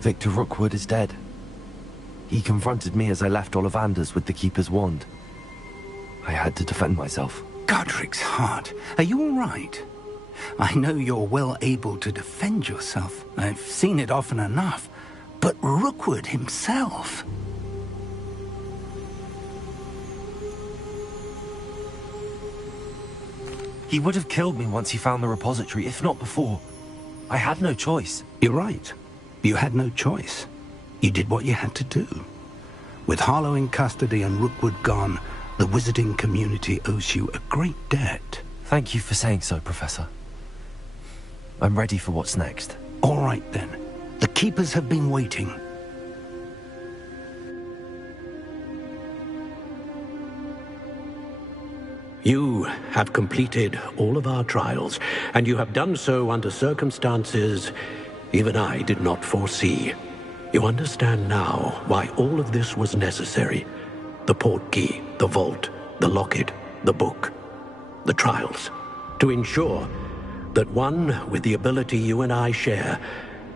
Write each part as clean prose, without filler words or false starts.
Victor Rookwood is dead. He confronted me as I left Ollivander's with the Keeper's wand. I had to defend myself. Godric's heart, are you all right? I know you're well able to defend yourself. I've seen it often enough. But Rookwood himself... He would have killed me once he found the repository, if not before. I had no choice. You're right. You had no choice. You did what you had to do. With Harlow in custody and Rookwood gone, the wizarding community owes you a great debt. Thank you for saying so, Professor. I'm ready for what's next. All right, then. The Keepers have been waiting. You have completed all of our trials, and you have done so under circumstances even I did not foresee. You understand now why all of this was necessary. The portkey, the vault, the locket, the book, the trials. To ensure that one with the ability you and I share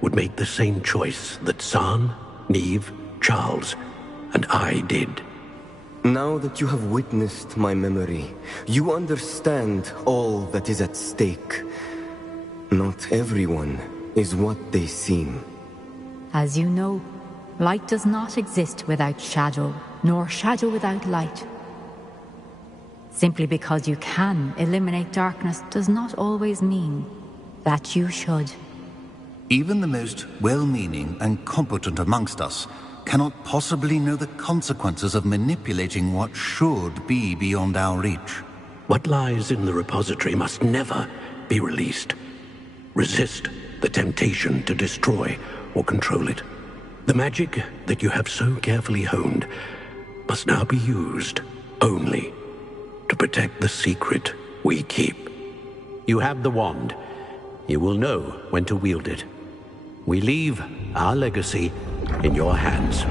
would make the same choice that San, Neve, Charles, and I did. Now that you have witnessed my memory, you understand all that is at stake. Not everyone is what they seem. As you know, light does not exist without shadow, nor shadow without light. Simply because you can eliminate darkness does not always mean that you should. Even the most well-meaning and competent amongst us cannot possibly know the consequences of manipulating what should be beyond our reach. What lies in the repository must never be released. Resist the temptation to destroy or control it. The magic that you have so carefully honed must now be used only to protect the secret we keep. You have the wand. You will know when to wield it. We leave our legacy in your hands.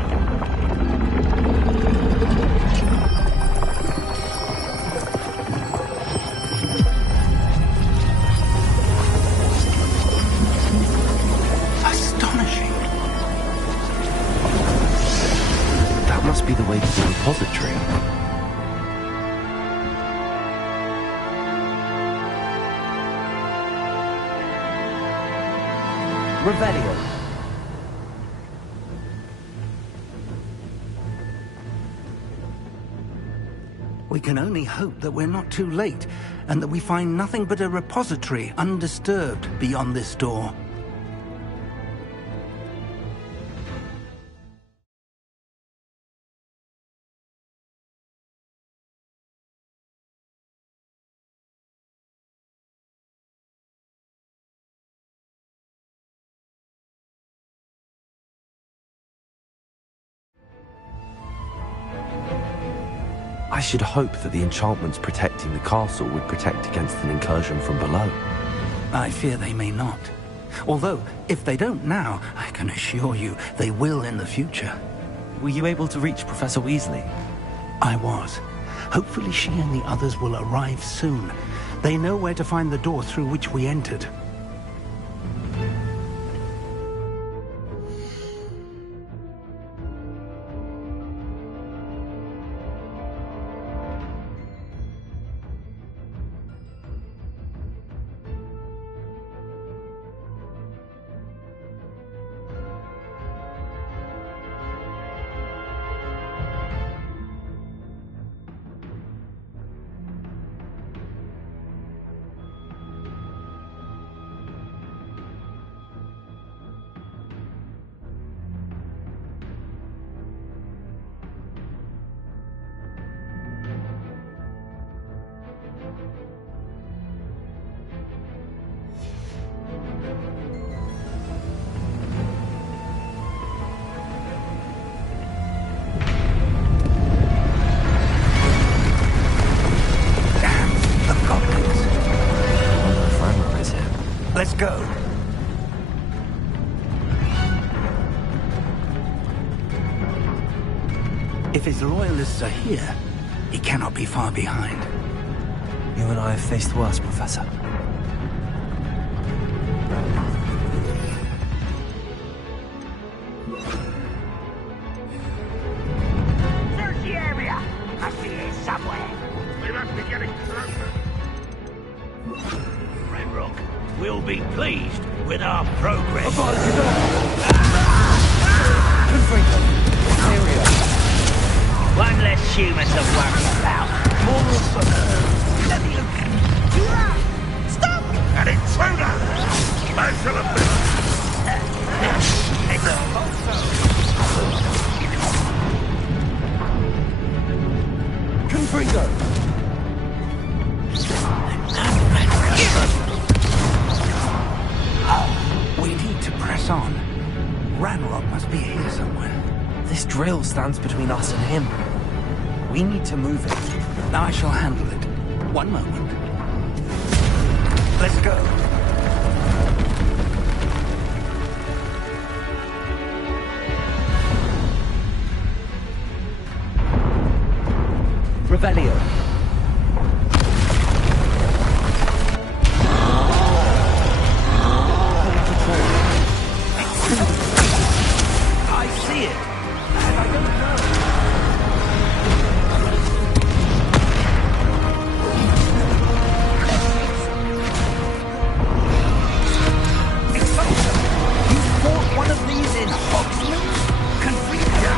Astonishing. That must be the way to the repository. Revelio. We can only hope that we're not too late, and that we find nothing but a repository undisturbed beyond this door. I should hope that the enchantments protecting the castle would protect against an incursion from below. I fear they may not. Although, if they don't now, I can assure you they will in the future. Were you able to reach Professor Weasley? I was. Hopefully she and the others will arrive soon. They know where to find the door through which we entered. Let's go. If his loyalists are here, he cannot be far behind. You and I have faced worse, Professor. Search the area! Must be here somewhere. We must be getting closer. Renrock will be pleased with our progress. One less human to worry about. Stop! An intruder! Special ability! Confringo! We need to press on. Ranrock must be here somewhere. This drill stands between us and him. We need to move it. I shall handle it. One moment. Let's go. Revelio. I see it, and I don't know. You fought one of these in Hogsmeade? Confringo.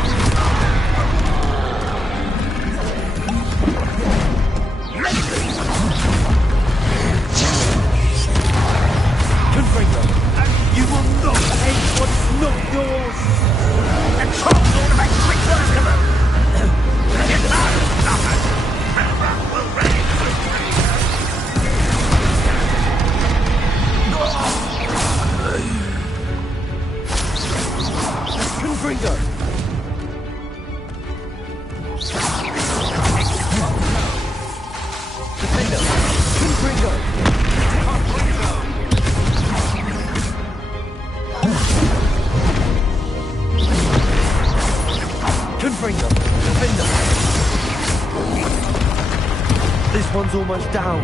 You will not take what's not yours. The trolls ought to make quick work of them! Get out of nothing! Renrock will ready to Confringo. Defender. Confringo. Confringo. Defender. This one's almost down.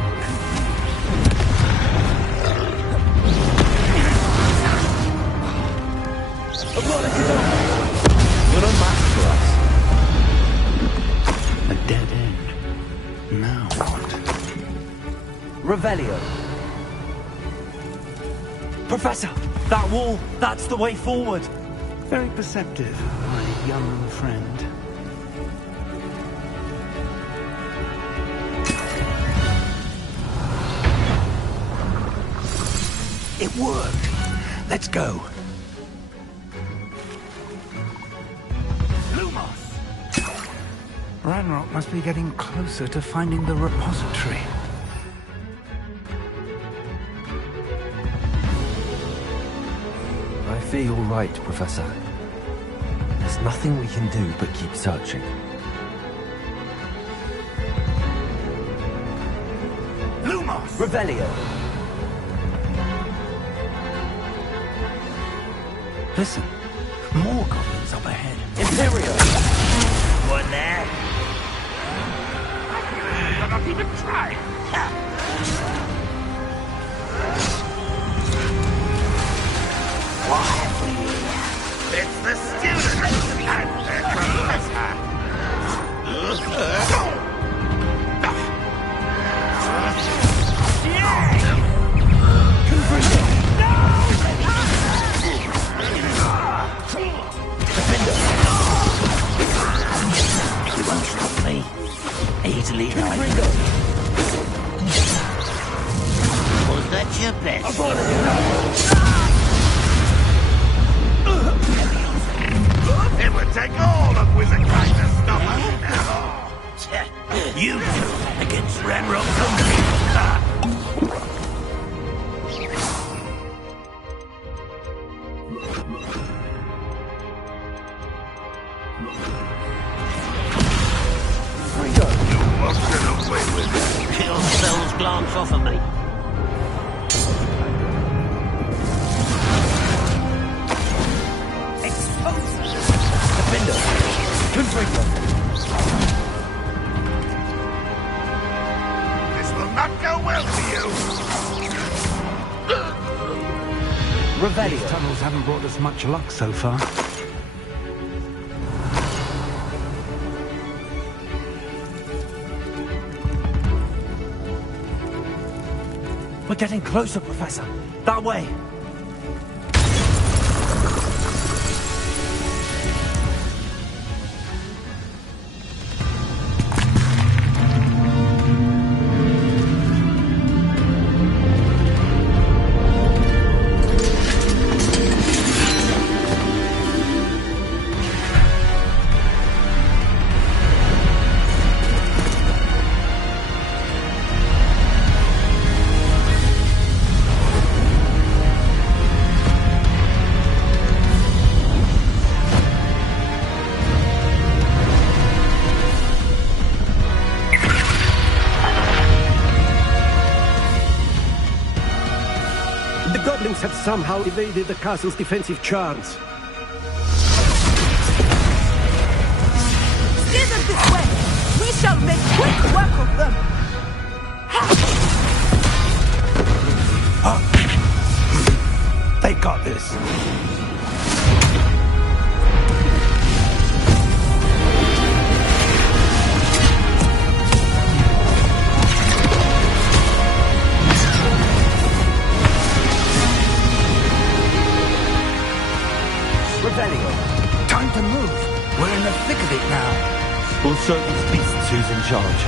You're no match for us. A dead end. Now what? Revelio. Professor, that wall, that's the way forward. Very perceptive, my young friend. It worked. Let's go. Ranrock must be getting closer to finding the repository. I fear you're right, Professor. There's nothing we can do but keep searching. Lumos! Revelio. Listen, more goblins up ahead. Imperio. One there. You're not even trying! What have we here? It's the students and their professor! You won't stop me. Easily enough. Was that your best? It would take all of Wizardkind to stop us now! You two against Ranrock only. You won't get away with it! Kill Cell's glance off of me. Defender. Confringo. This will not not go well for you. These tunnels haven't brought us much luck so far. We're getting closer, Professor. That way. Have somehow evaded the castle's defensive charms. Steer them this way! We shall make quick work of them! They got this. Time to move. We're in the thick of it now. We'll show these beasts who's in charge.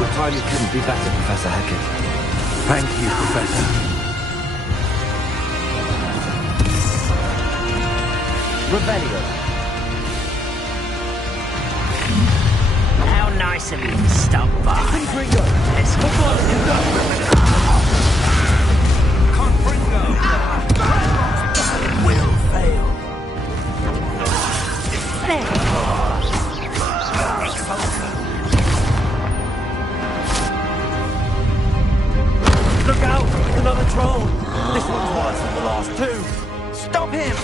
Your timing couldn't be better, Professor Hackett. Thank you, Professor. Revelio. How nice of you to stop by. Let's go. Will fail. Look out! Another troll! This one's worse than the last two! Stop him!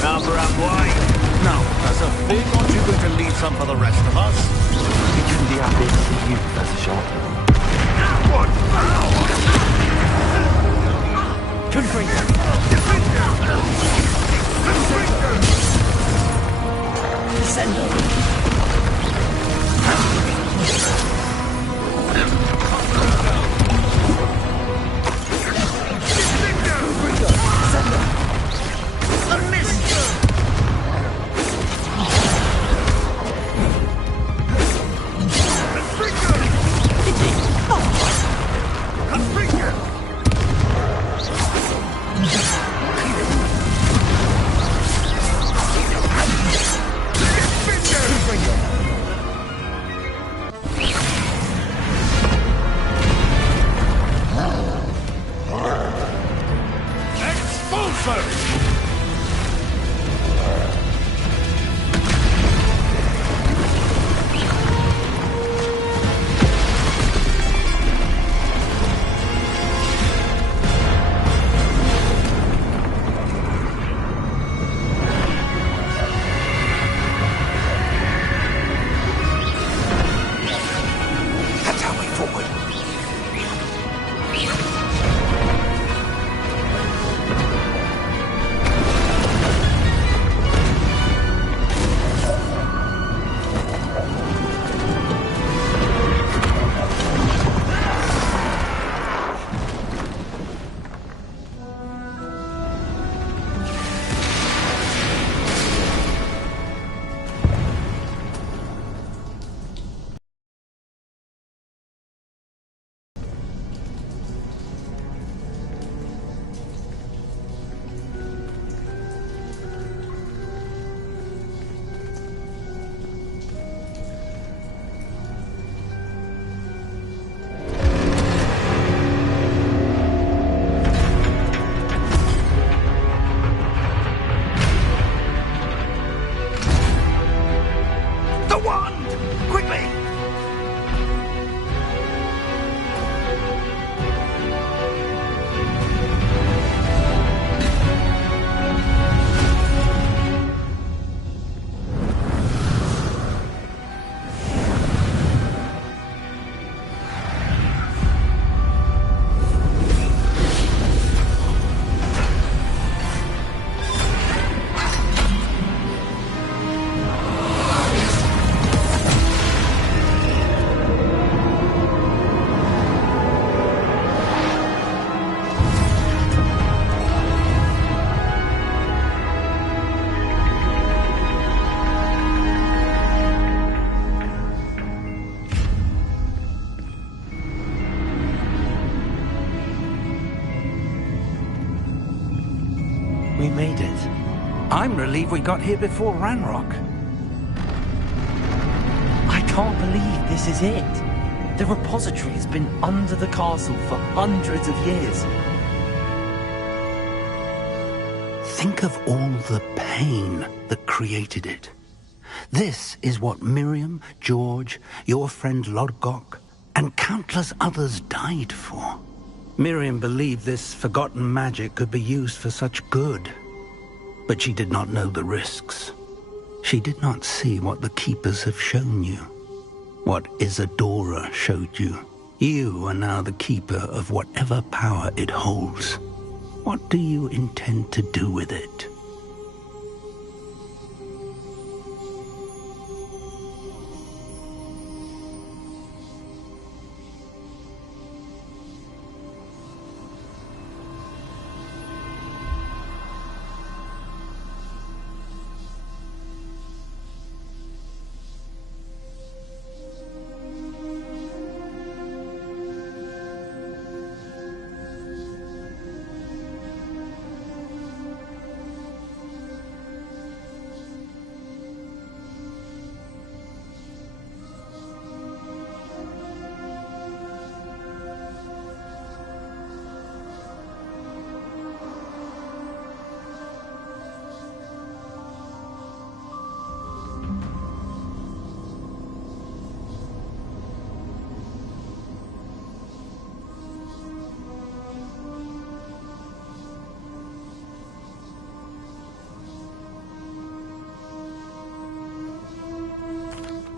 Number up wide. Now, as a favor, aren't you going to leave some for the rest of us? We couldn't be happy to see you, Professor Sharp. What power! Send them. We made it. I'm relieved we got here before Ranrock. I can't believe this is it. The repository has been under the castle for hundreds of years. Think of all the pain that created it. This is what Miriam, George, your friend Lodgok, and countless others died for. Miriam believed this forgotten magic could be used for such good. But she did not know the risks. She did not see what the Keepers have shown you. What Isadora showed you. You are now the Keeper of whatever power it holds. What do you intend to do with it?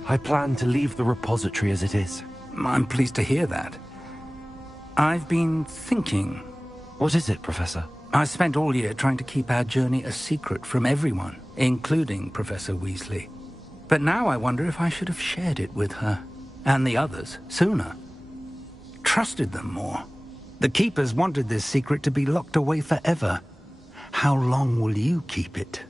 I plan to leave the repository as it is. I'm pleased to hear that. I've been thinking. What is it, Professor? I spent all year trying to keep our journey a secret from everyone, including Professor Weasley. But now I wonder if I should have shared it with her, and the others, sooner. Trusted them more. The Keepers wanted this secret to be locked away forever. How long will you keep it?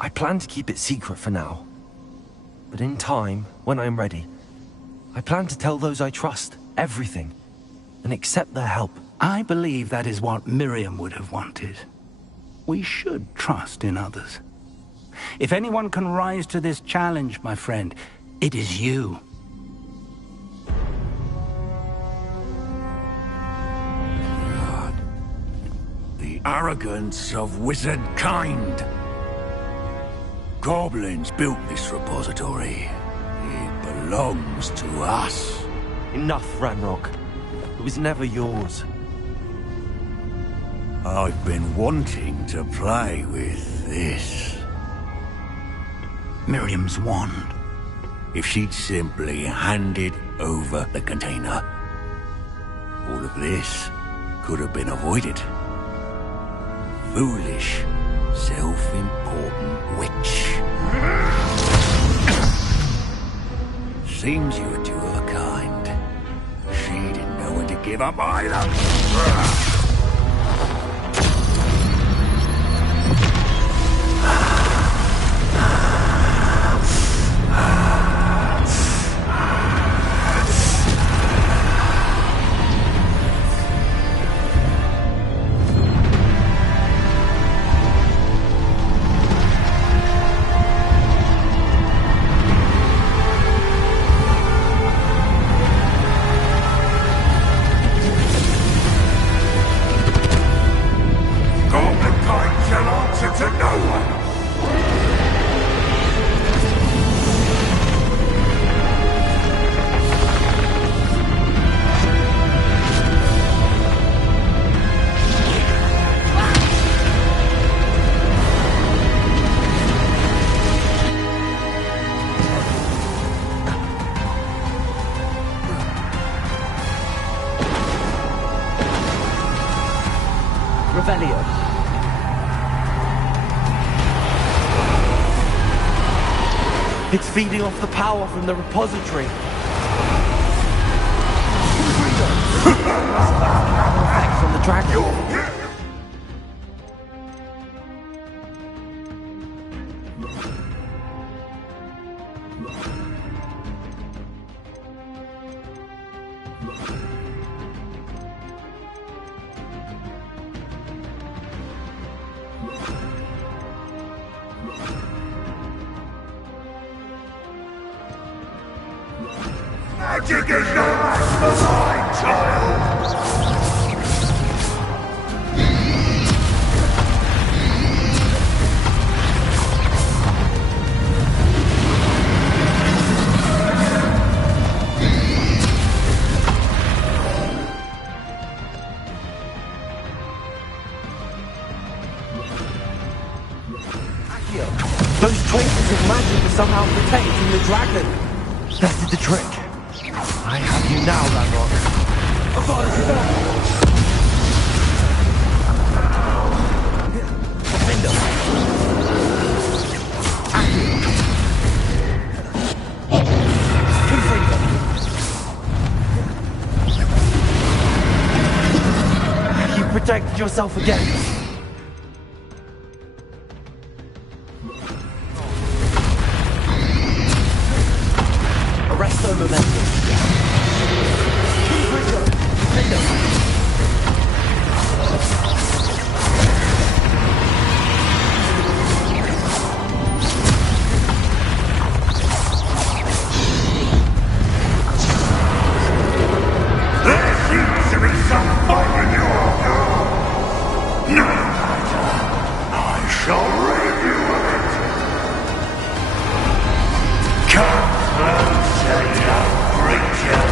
I plan to keep it secret for now. But in time, when I'm ready, I plan to tell those I trust everything and accept their help. I believe that is what Miriam would have wanted. We should trust in others. If anyone can rise to this challenge, my friend, it is you. God. The arrogance of wizard kind. Goblins built this repository. It belongs to us. Enough, Ranrock. It was never yours. I've been wanting to play with this. Miriam's wand. If she'd simply handed over the container, all of this could have been avoided. Foolish, self-important witch. Seems you were two of a kind. She didn't know when to give up either. It's feeding off the power from the repository. Effects on the dragon. Magic is no match for mine, child! Those traces of magic are somehow protecting the dragon. That did the trick. I have you now, Landrock. Defender. You protected yourself again. Arresto momentum. There seems to be some fight in you all now. No matter. I shall rid you of it. Come closer, young creature.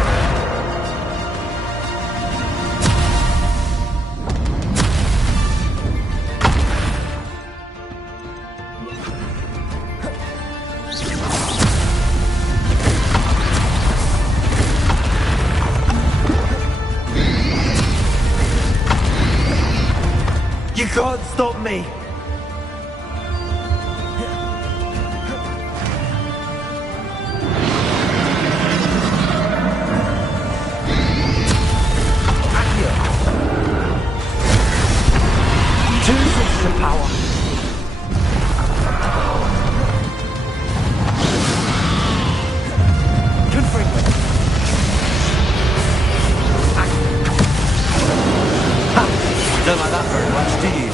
You can't stop me! Two sources of power. Confirm. Don't like that very much, do you?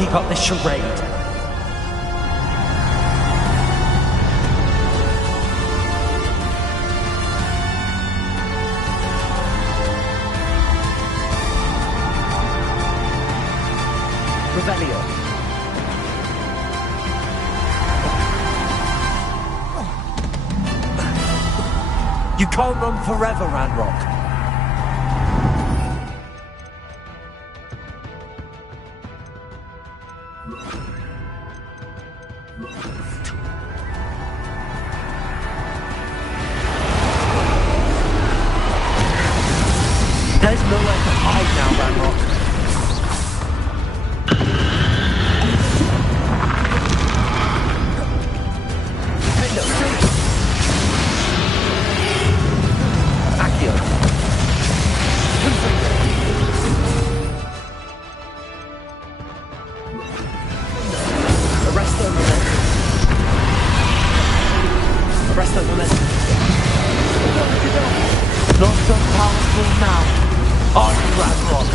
keep up this charade. Revelio. You can't run forever, Ranrock. There's nowhere to hide now, Ranrock. Not so powerful now, are you, Ranrock?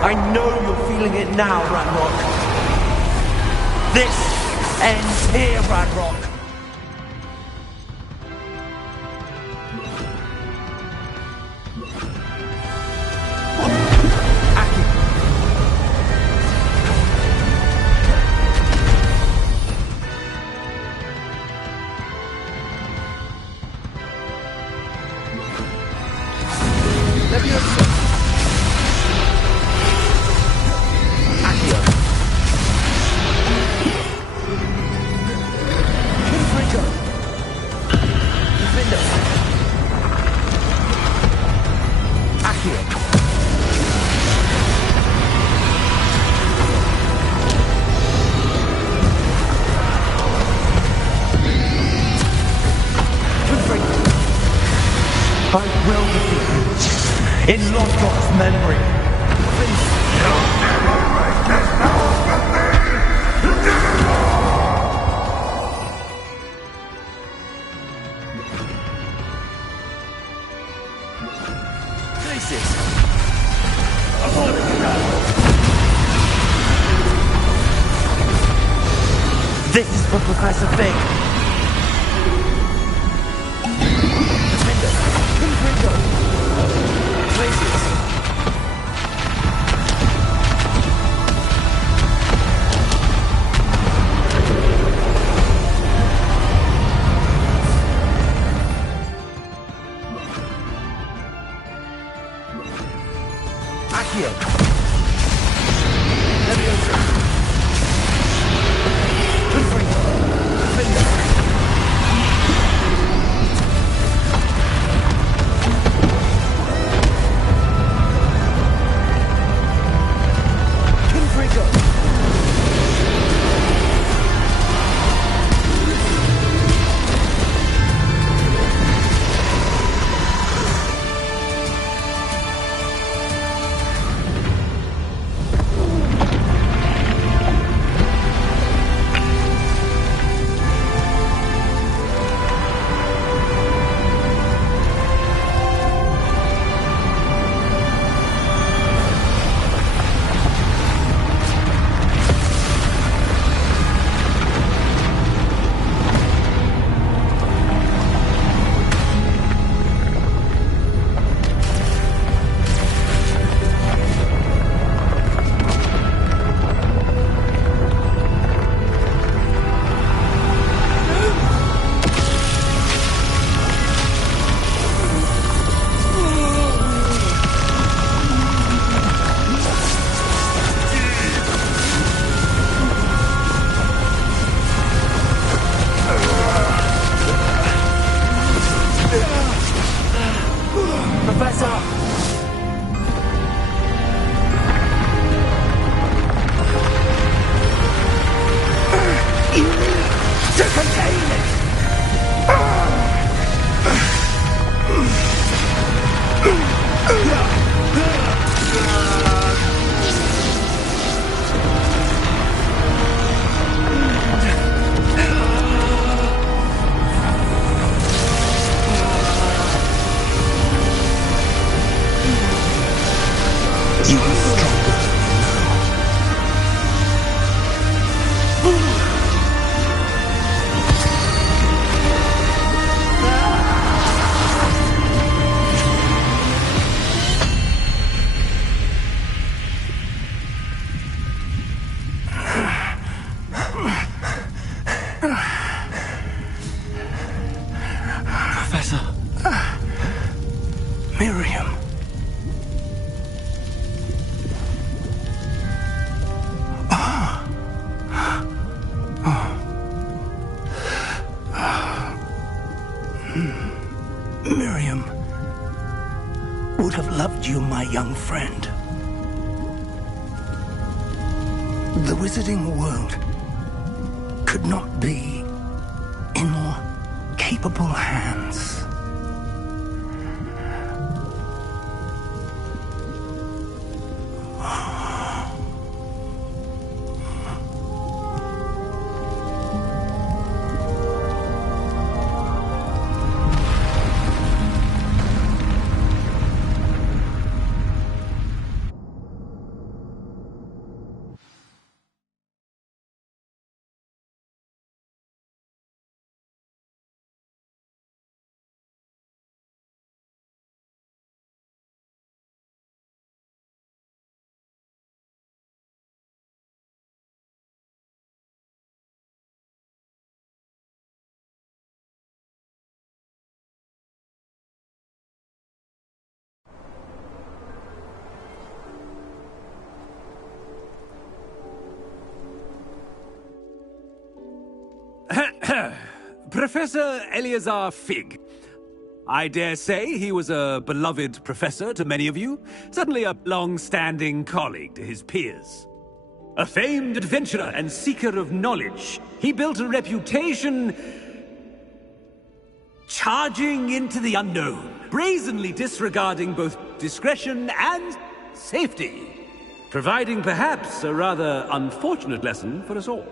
I know you're feeling it now, Ranrock. This ends here, Ranrock. I will defeat you in Lodgok's memory. You'll never break this power from me! Crisis! I'm on it now! This is for Professor Fig. Professor! You need to contain it! You are stronger than you know. Professor. Miriam. Miriam would have loved you, my young friend. The wizarding world could not be in more capable hands. Professor Eleazar Fig. I dare say he was a beloved professor to many of you, certainly a long-standing colleague to his peers. A famed adventurer and seeker of knowledge, he built a reputation charging into the unknown, brazenly disregarding both discretion and safety, providing perhaps a rather unfortunate lesson for us all.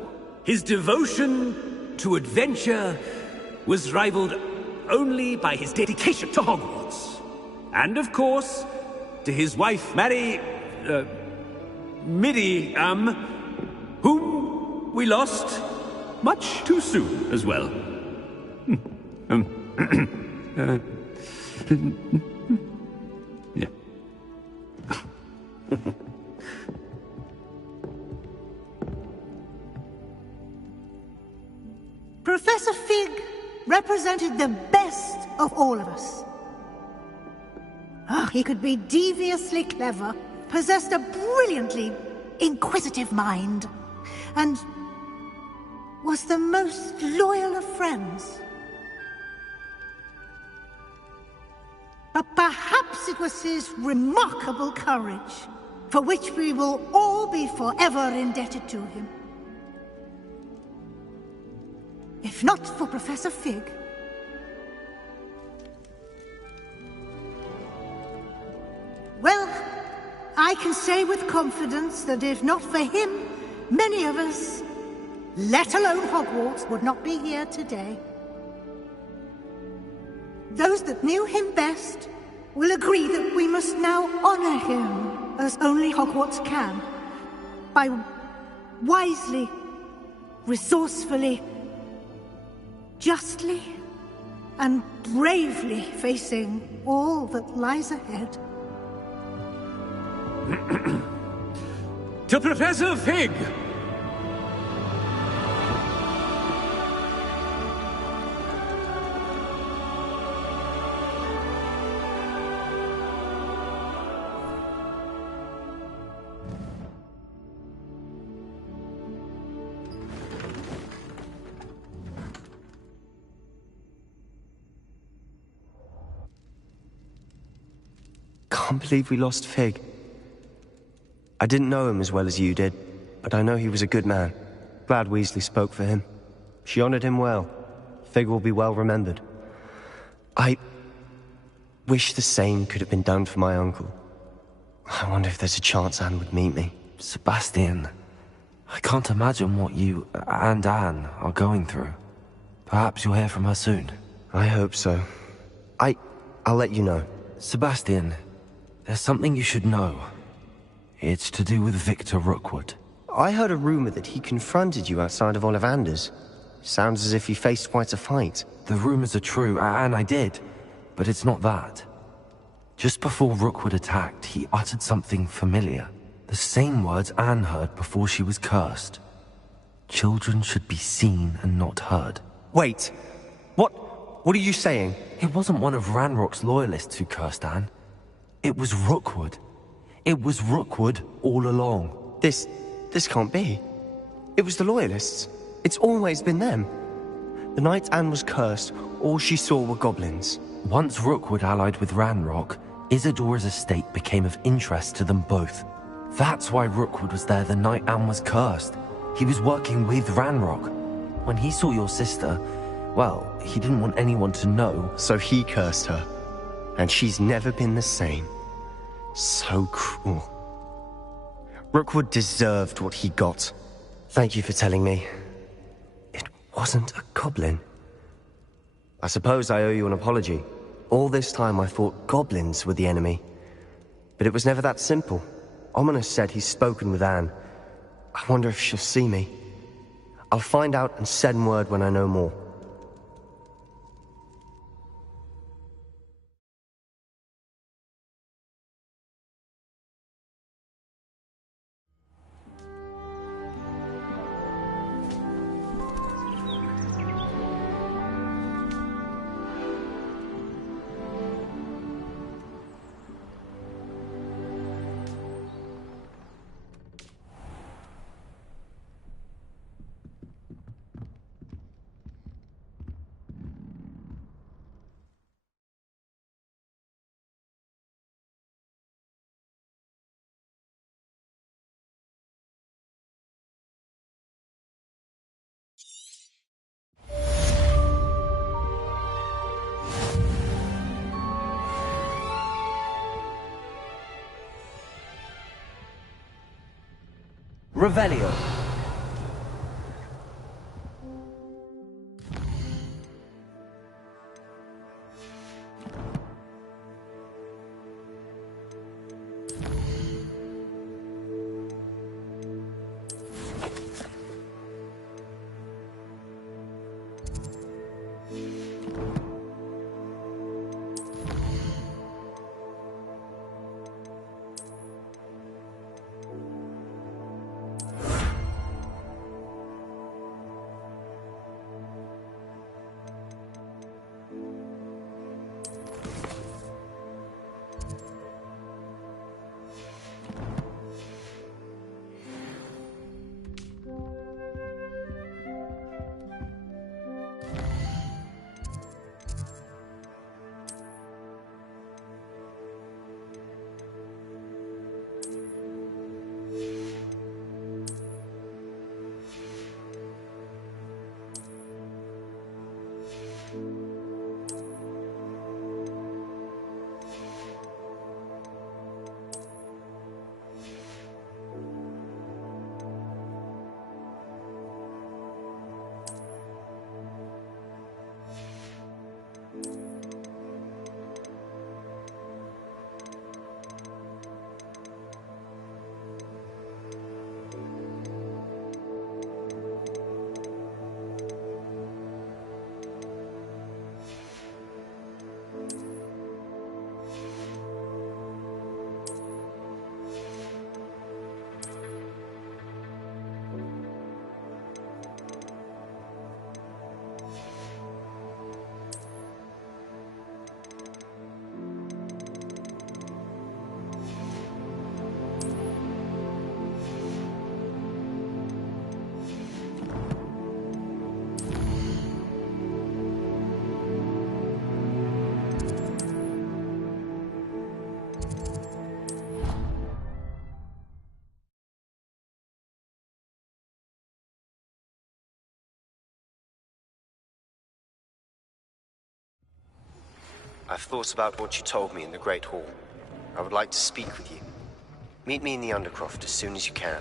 His devotion to adventure was rivaled only by his dedication to Hogwarts. And of course, to his wife, Midi, whom we lost much too soon as well. Yeah. Professor Fig represented the best of all of us. He could be deviously clever, possessed a brilliantly inquisitive mind, and was the most loyal of friends. But perhaps it was his remarkable courage, for which we will all be forever indebted to him. If not for Professor Fig, well, I can say with confidence that if not for him, many of us, let alone Hogwarts, would not be here today. Those that knew him best will agree that we must now honor him as only Hogwarts can, by wisely, resourcefully, justly, and bravely facing all that lies ahead. To Professor Fig! can't believe we lost Fig. I didn't know him as well as you did, but I know he was a good man. Glad Weasley spoke for him. She honored him well. Fig will be well remembered. I wish the same could have been done for my uncle. I wonder if there's a chance Anne would meet me. Sebastian, I can't imagine what you and Anne are going through. Perhaps you'll hear from her soon. I hope so. I'll let you know. Sebastian, there's something you should know. It's to do with Victor Rookwood. I heard a rumor that he confronted you outside of Ollivander's. Sounds as if he faced quite a fight. The rumors are true, and I did, but it's not that. Just before Rookwood attacked, he uttered something familiar. The same words Anne heard before she was cursed. Children should be seen and not heard. Wait, what are you saying? It wasn't one of Ranrock's loyalists who cursed Anne. It was Rookwood. It was Rookwood all along. This can't be. It was the loyalists. It's always been them. The night Anne was cursed, all she saw were goblins. Once Rookwood allied with Ranrock, Isadora's estate became of interest to them both. That's why Rookwood was there the night Anne was cursed. He was working with Ranrock. When he saw your sister, well, he didn't want anyone to know. So he cursed her. And she's never been the same. So cruel. Rookwood deserved what he got. Thank you for telling me. It wasn't a goblin. I suppose I owe you an apology. All this time I thought goblins were the enemy. But it was never that simple. Ominous said he's spoken with Anne. I wonder if she'll see me. I'll find out and send word when I know more. Revelio. I've thought about what you told me in the Great Hall. I would like to speak with you. Meet me in the Undercroft as soon as you can.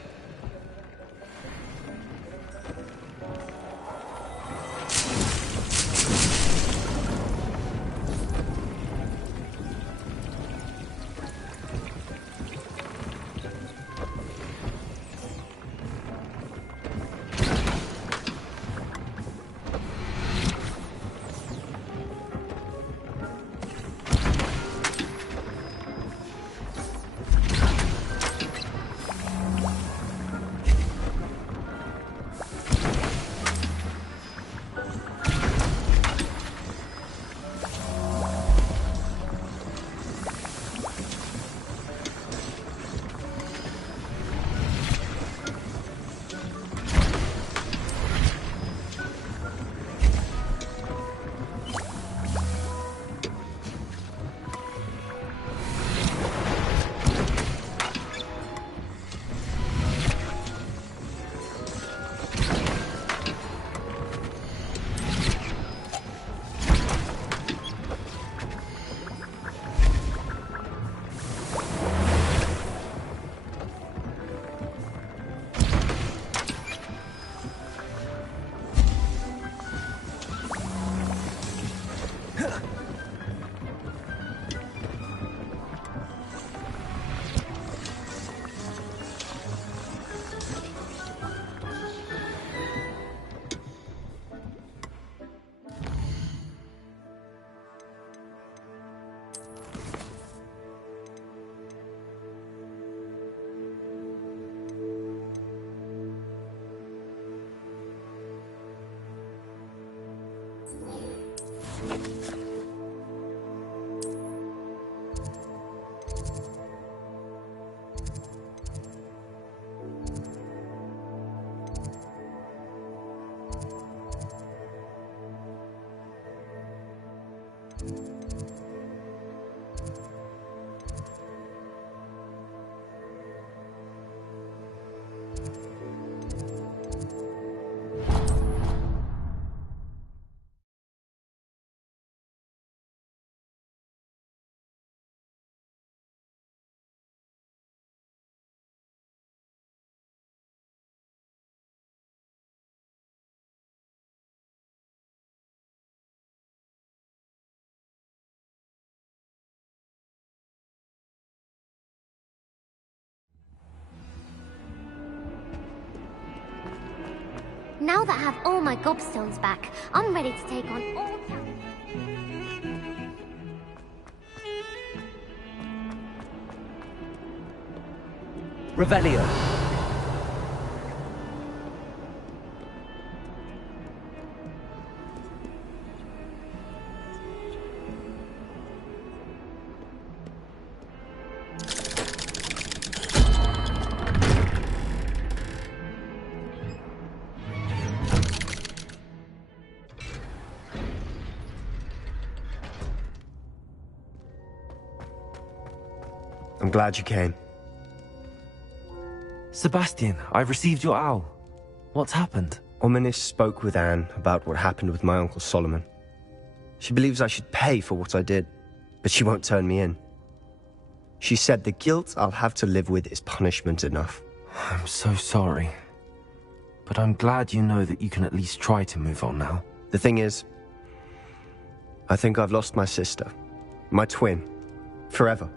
Now that I have all my gobstones back, I'm ready to take on all... Revelio. I'm glad you came. Sebastian, I've received your owl. What's happened? Ominis spoke with Anne about what happened with my Uncle Solomon. She believes I should pay for what I did, but she won't turn me in. She said the guilt I'll have to live with is punishment enough. I'm so sorry. But I'm glad you know that you can at least try to move on now. The thing is, I think I've lost my sister, my twin, forever.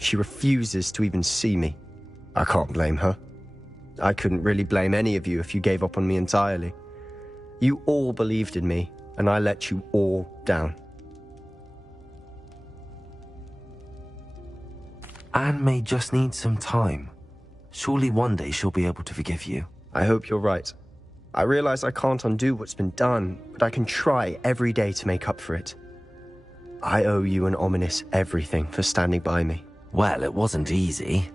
She refuses to even see me. I can't blame her. I couldn't really blame any of you if you gave up on me entirely. You all believed in me, and I let you all down. Anne may just need some time. Surely one day she'll be able to forgive you. I hope you're right. I realize I can't undo what's been done, but I can try every day to make up for it. I owe you and Ominis everything for standing by me. Well, it wasn't easy,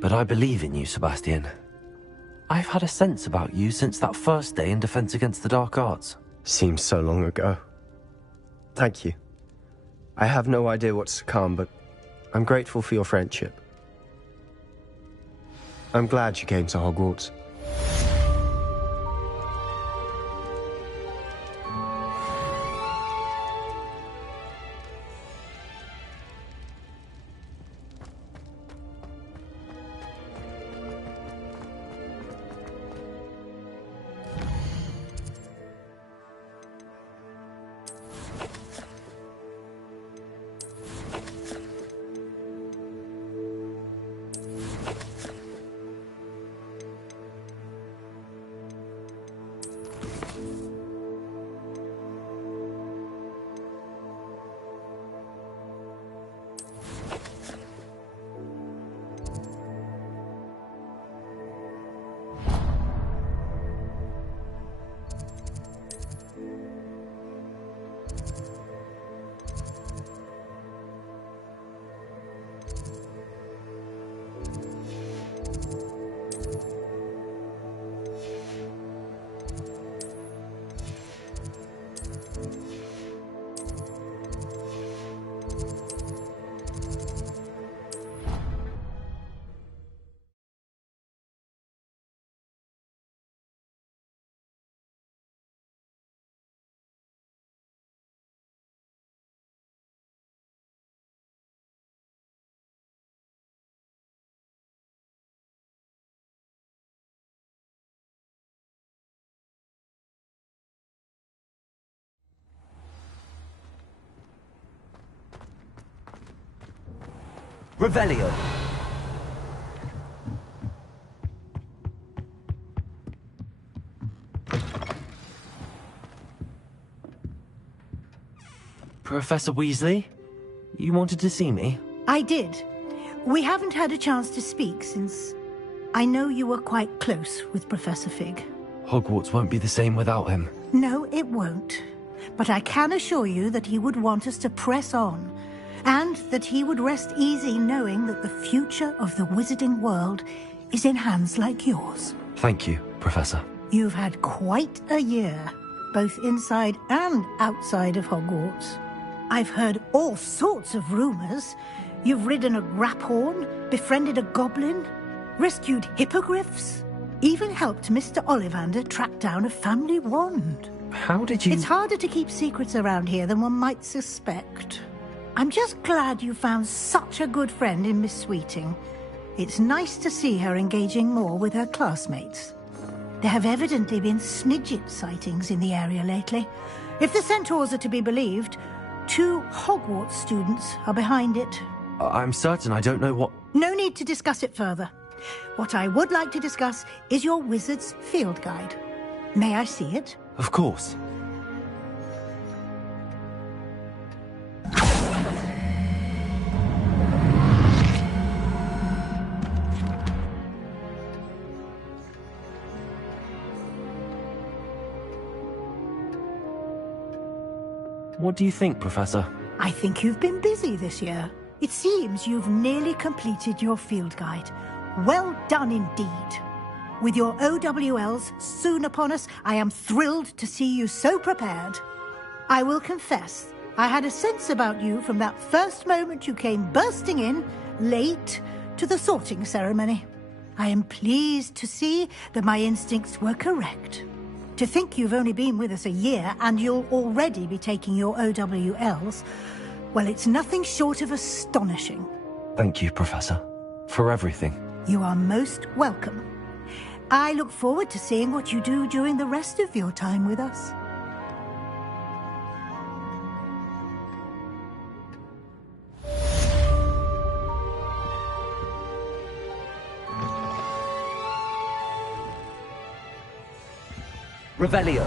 but I believe in you, Sebastian. I've had a sense about you since that first day in Defense Against the Dark Arts. Seems so long ago. Thank you. I have no idea what's to come, but I'm grateful for your friendship. I'm glad you came to Hogwarts. Revelio. Professor Weasley? You wanted to see me? I did. We haven't had a chance to speak since I know you were quite close with Professor Fig. Hogwarts won't be the same without him. No, it won't. But I can assure you that he would want us to press on, and that he would rest easy knowing that the future of the wizarding world is in hands like yours. Thank you, Professor. You've had quite a year, both inside and outside of Hogwarts. I've heard all sorts of rumors. You've ridden a graphorn, befriended a goblin, rescued hippogriffs, even helped Mr. Ollivander track down a family wand. How did you... It's harder to keep secrets around here than one might suspect. I'm just glad you found such a good friend in Miss Sweeting. It's nice to see her engaging more with her classmates. There have evidently been Snidget sightings in the area lately. If the centaurs are to be believed, 2 Hogwarts students are behind it. I'm certain I don't know what... No need to discuss it further. What I would like to discuss is your wizard's field guide. May I see it? Of course. What do you think, Professor? I think you've been busy this year. It seems you've nearly completed your field guide. Well done indeed. With your OWLs soon upon us, I am thrilled to see you so prepared. I will confess, I had a sense about you from that first moment you came bursting in, late, to the sorting ceremony. I am pleased to see that my instincts were correct. To think you've only been with us a year and you'll already be taking your OWLs, well, it's nothing short of astonishing. Thank you, Professor, for everything. You are most welcome. I look forward to seeing what you do during the rest of your time with us. Revelio.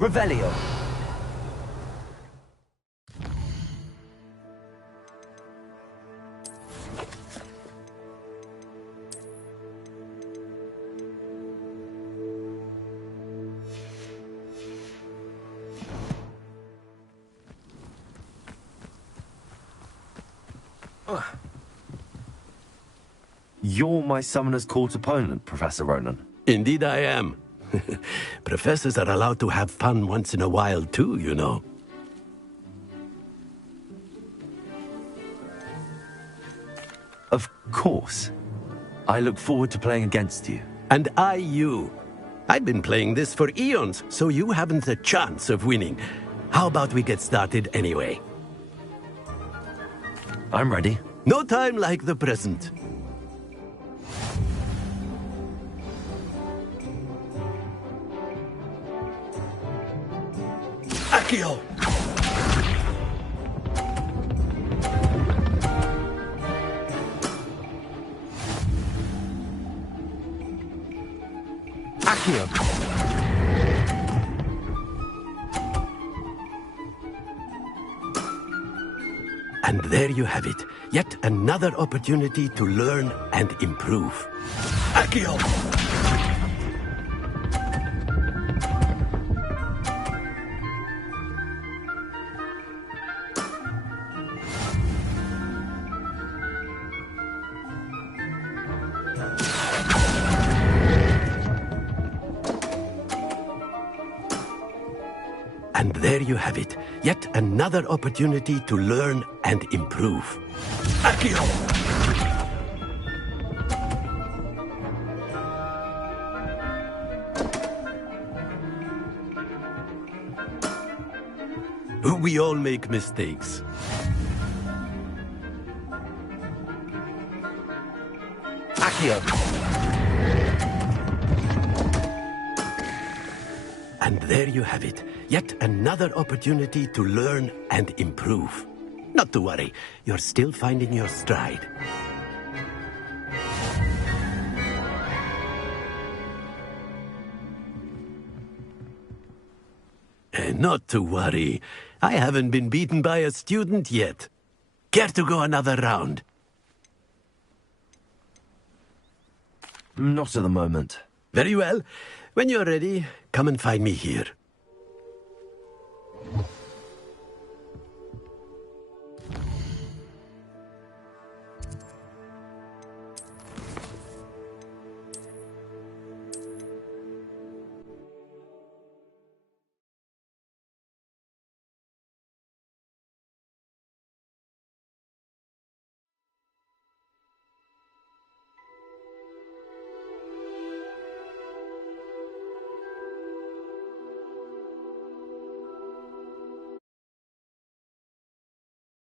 Revelio. You're my Summoner's Court opponent, Professor Ronan. Indeed I am. Professors are allowed to have fun once in a while too, you know. Of course. I look forward to playing against you. And I you. I've been playing this for eons, so you haven't a chance of winning. How about we get started anyway? I'm ready. No time like the present. Accio! Accio! And there you have it. Yet another opportunity to learn and improve. Accio! And there you have it. Yet another opportunity to learn and improve. Accio! We all make mistakes. Accio! And there you have it. Yet another opportunity to learn and improve. Not to worry, you're still finding your stride. Not to worry. I haven't been beaten by a student yet. Care to go another round? Not at the moment. Very well. When you're ready, come and find me here.